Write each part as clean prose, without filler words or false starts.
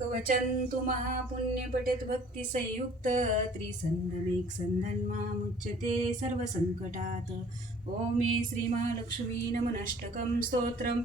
कवचन्तु महापुण्य पठेत भक्ति संयुक्त त्रिसंधमेक संधन मामुच्यते सर्वसंकटात्। ओम श्री महालक्ष्मी नमनष्टकं स्तोत्रम्।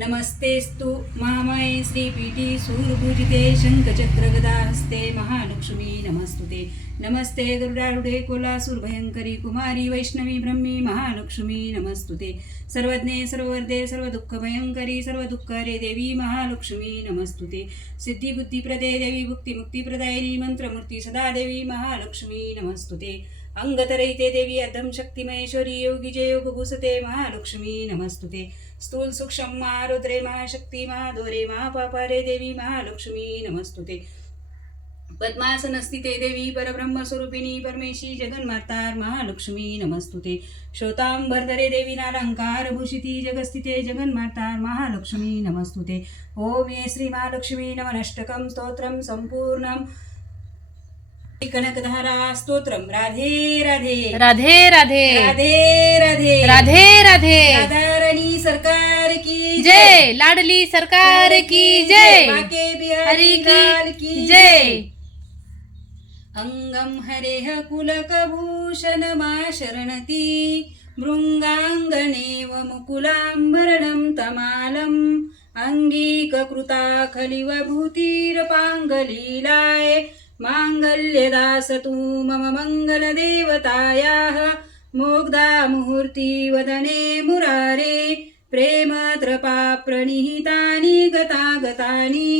नमस्तेस्तु महामाये श्रीपीठी सूर्यपूजिते शङ्खचक्रगदाहस्ते महालक्ष्मी नमस्तुते। नमस्ते गरुडारूढे कोलासुरभयङ्करी कुमारी वैष्णवी ब्रह्मी महालक्ष्मी नमस्तुते। सर्वज्ञे सर्ववर्धे सर्वदुःखभयङ्करी सर्वदुःखहरे देवी महालक्ष्मी नमस्तुते। सिद्धिबुद्धिप्रदे देवी भुक्तिमुक्तिप्रदायिनी मंत्रमूर्ति सदा देवी महालक्ष्मी नमस्तुते। अंगतरहिते देवी अधम शक्तिमहेश्वरी योगी जय योगभूषते महालक्ष्मी नमस्तुते। स्थूल सूक्ष्म महारुद्रे महाशक्ति महादोरे महापापारे देवी महालक्ष्मी नमस्तुते। पद्मासनस्थिते देवी परब्रह्म स्वरूपिणी परमेशी जगन्माता महालक्ष्मी नमस्तुते। श्रोतांबरधरे देवी नालंकार भूषिती जगस्थिते जगन्माता महालक्ष्मी नमस्तुते। ओम श्री महालक्ष्मी नमनष्टकं स्तोत्रम संपूर्णम। कनकधारा स्तोत्रम। राधे राधे राधे राधे राधे राधे राधे राधे राधारानी सरकार की जय, लाडली सरकार की जय, बाके हरि बिहारी लाल की जय। अंगम हरेह कुलकभूषण मा शरणति भृङ्गाङ्गनेव मुकुलाम्बरणं तमालम् अंगीककृता खलिवभूतिरपाङ्गलीलाय माङ्गल्यदासतु मम मङ्गलदेवतायाः मोग्धा मुहूर्ति वदने मुरारे प्रेमत्रपा प्रणिहितानि गतागतानि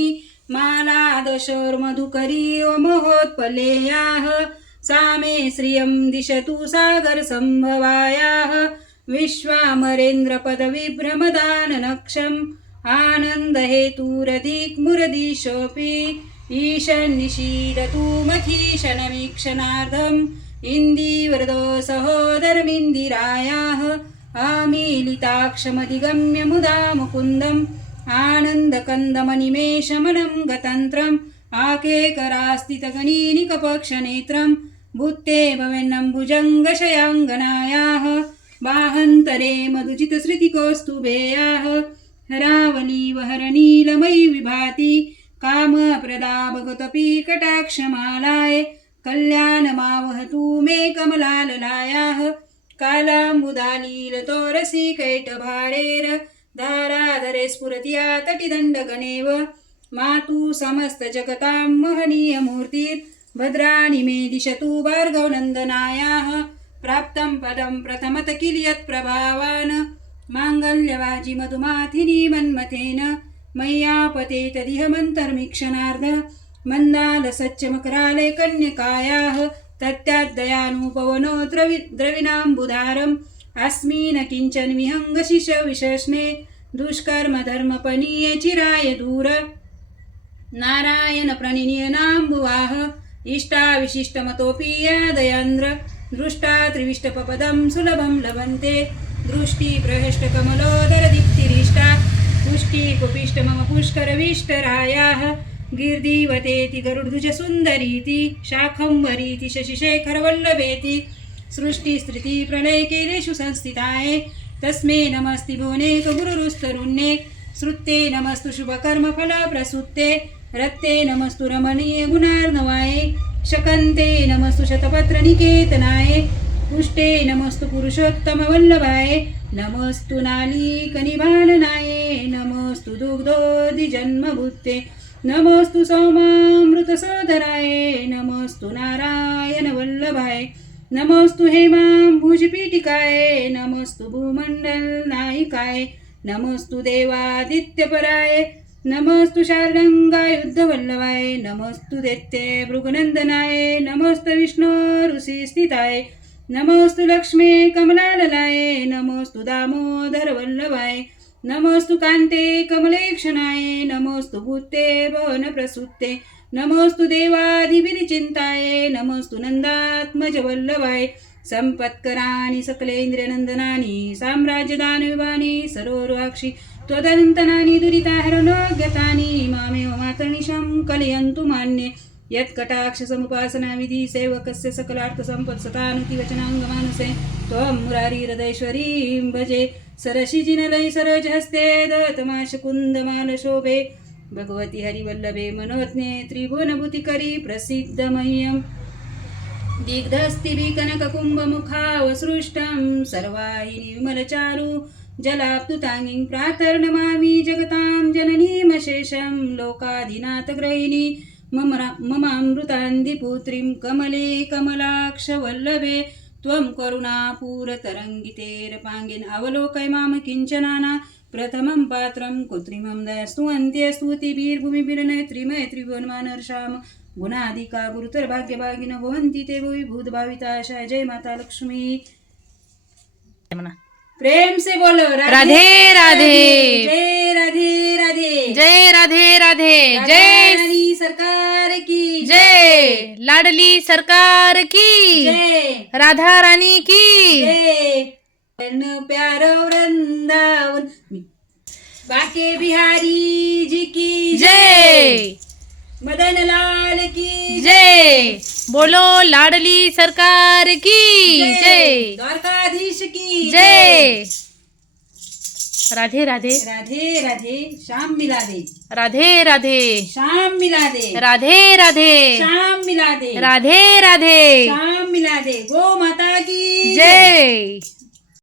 मालादशोर्मधुकरी महोत्पलेयाः सामे श्रियं दिशतु सागरसम्भवायाः विश्वामरेन्द्रपदविभ्रमदाननक्षम् आनन्दहेतुरधिक्मुरदिशोऽपि ईशन्निशीदतु मखीशनमीक्षणार्धम् इन्दीवरदो सहोदरमिन्दिरायाः आमीलिताक्षमधिगम्य मुदा मुकुन्दम् आनन्दकन्दमनिमेषमनं गतन्त्रम् आकेकरास्थितगणीनिकपक्षनेत्रम् भूत्ते भवेन्नम्बुजङ्गशयाङ्गनायाः बाहन्तरे मधुचितश्रुतिकौस्तुभेयाः रावलीवहरनीलमयी विभाति कामप्रदा भगवतपि कटाक्षमालाय कल्याणमावहतु मे कमलाललायाः कालाम्बुदालीलतोरसिकैटभारेर धाराधरे स्फुरतिया तटिदण्डगणेव मातु समस्तजगतां महनीयमूर्तिर्भद्राणि मे दिशतु भार्गवनन्दनायाः प्राप्तं पदं प्रथमत किल यत्प्रभावान् माङ्गल्यवाजि मधुमाथिनी मन्मथेन मय्यापते तदिह मन्तर्मीक्षणार्ध मन्दालसच्चमकरालय कन्यकायाः तत्याद्दयानुपवनो द्रविणाम्बुधारम् अस्मिन् किञ्चन विहङ्गशिश विशेषणे दुष्कर्मधर्मपनीय चिराय दूर नारायण प्रणिनियनाम्बुवाह इष्टाविशिष्टमतोऽपि यादयान्द्र दृष्टा त्रिविष्टपदं सुलभं लभन्ते दृष्टिप्रहष्टकमलोदरदीप्तिरिष्टा पुष्टिकुपिष्ट मम पुष्करविष्टरायाः गिर्दीवतेति गरुडध्वजसुन्दरीति शाखंवरीति शशिशेखरवल्लभेति सृष्टिस्थितिप्रलयकेलेषु संस्थिताय तस्मै नमस्ति भुवनेकगुरुरुस्तरुण्ये श्रुते नमस्तु शुभकर्मफलप्रसूते रत्ते नमस्तु रमणीयगुणार्णवाय शकन्ते नमस्तु शतपत्रनिकेतनाय पुष्टे नमस्तु पुरुषोत्तमवल्लभाय नमस्तु नालीकनिभाननाय नमस्तु दुग्धोदिजन्मभूते नमस्तु सौमामृतसोदराय नमस्तु नारायणवल्लभाय नमस्तु हेमाम्बुजपीठिकाय नमस्तु भूमण्डलनायिकाय नमस्तु देवादित्यपराय नमस्तु शार्दङ्गायुद्धवल्लभाय नमस्तु दैत्ये भृगुनन्दनाय नमस्तु विष्णोरुषिस्थिताय नमस्तु लक्ष्मे कमलाललाय नमस्तु दामोदरवल्लभाय नमस्तु कान्ते कमलेक्षणाय नमस्तु भूते भुवनप्रसूते नमस्तु देवादिभिर्चिन्ताय नमस्तु नन्दात्मजवल्लभाय सम्पत्कराणि सकलेन्द्रियनन्दनानि साम्राज्यदानविभानि सरोरुहाक्षि त्वदनन्तनानि दुरिताहरणोज्ञतानि मामेव मातर्निशं कलयन्तु मान्ये यत्कटाक्षसमुपासनाविधि सेवकस्य सकलार्थसम्पत्सतानुतिवचनाङ्गमानसे त्वं मुरारीहृदयेश्वरीं भजे सरसिजिनलय सरोजहस्ते दतमाशकुन्दमालशोभे भगवती हरिवल्लभे मनोज्ञे त्रिभुवनभूती करी प्रसिद्ध मह्यम दिग्धस्तिभि कनककुम्भमुखावसृष्टं सर्वाहिनी विमलचारु जलाप्लुताङ्गीं प्रातर्नमामि जगतां जननीमशेषं लोकाधिनाथग्रहिणी ममामृतान्धिपुत्रीं कमले कमलाक्षवल्लभे त्वं करुणापूरतरङ्गितेरपाङ्गेन अवलोकय मां किञ्चनाना प्रथमं पात्रं कृत्रिमं दयास्तु अन्त्यस्तुतिभिर्भूमिभिर्नैत्रिमय त्रिभुवनमानर्षाम गुणाधिका गुरुतर भाग्यभागिन भवन्ति ते भुवि भूतभाविताशा जय माता लक्ष्मी। प्रेम से बोलो राधे राधे। जय राधे राधे। जय राधे राधे। जय रानी सरकार की जय। लाडली सरकार की जय। राधा रानी की जय। प्यारो वृंदावन बाके बिहारी जी की जय। मदन लाल की जय। बोलो लाडली सरकार की जय। द्वारकाधीश की जय। राधे राधे। राधे राधे श्याम मिला दे। राधे राधे। श्याम मिला दे। राधे राधे। श्याम मिला दे। राधे राधे। श्याम मिला दे। गो माता की जय।